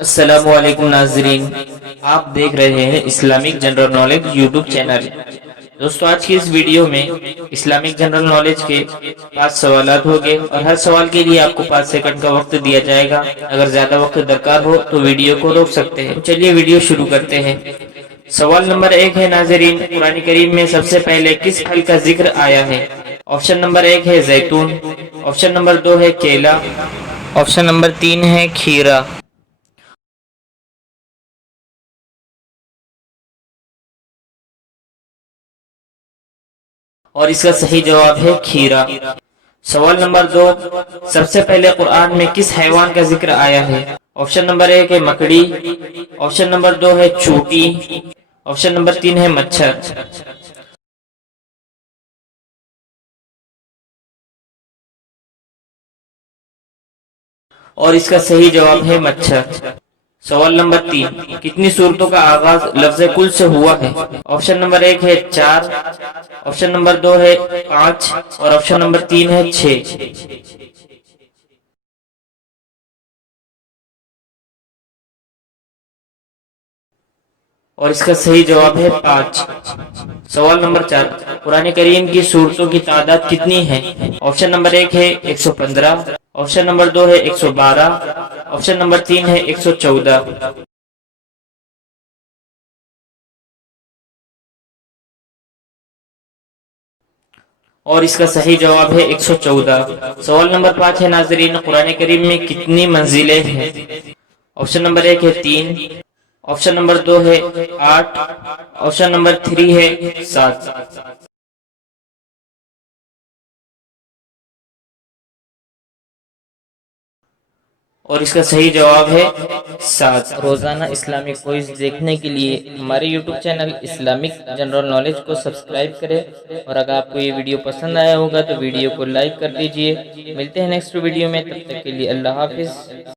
السلام علیکم ناظرین، آپ دیکھ رہے ہیں Islamic general knowledge YouTube channel. دوستو، آج کی اس ویڈیو میں اسلامک جنرل نالج کے 5 سوالات ہوگے اور ہر سوال کے لیے آپ کو 5 سیکنڈ کا وقت دیا جائے گا۔ اگر زیادہ وقت درکار ہو تو ویڈیو کو روک سکتے ہیں۔ چلیے ویڈیو شروع کرتے ہیں۔ سوال نمبر 1 ہے ناظرین، قرآن کریم میں سب سے پہلے کس پھل کا ذکر آیا ہے؟ آپشن نمبر 1 ہے زیتون، آپشن نمبر 2 ہے کیلا، آپشن نمبر 3 ہے کھیرا، اور اس کا صحیح جواب ہے کھیرا۔ سوال نمبر 2، سب سے پہلے قرآن میں کس حیوان کا ذکر آیا ہے؟ آپشن نمبر 1 ہے مکڑی، آپشن نمبر 2 ہے چوٹی، آپشن نمبر 3 ہے مچھر، اور اس کا صحیح جواب ہے مچھر۔ سوال نمبر 3، کتنی صورتوں کا آغاز لفظ کل سے ہوا ہے؟ آپشن نمبر 1 ہے 4، آپشن نمبر 2 ہے 5، اور آپشن نمبر 3 ہے 6۔ اور اس کا صحیح جواب ہے 5۔ سوال نمبر 4، قرآن کریم کی سورتوں کی تعداد کتنی ہے؟ آپشن نمبر 1 ہے 115، آپشن نمبر 2 ہے 112، آپشن نمبر 3 ہے 114، اور اس کا صحیح جواب ہے 114۔ سوال نمبر 5 ہے ناظرین، قرآن کریم میں کتنی منزلیں ہیں؟ آپشن نمبر 1 ہے 3، آپشن نمبر 2 ہے 8، آپشن نمبر 3 ہے 7، اور اس کا صحیح جواب ہے 7۔ روزانہ اسلامک کوئز دیکھنے کے لیے ہمارے YouTube channel Islamic general knowledge کو سبسکرائب کریں، اور اگر آپ کو یہ ویڈیو پسند آیا ہوگا تو ویڈیو کو لائک کر دیجئے۔ ملتے ہیں نیکسٹ ویڈیو میں، تب تک کے لیے اللہ حافظ۔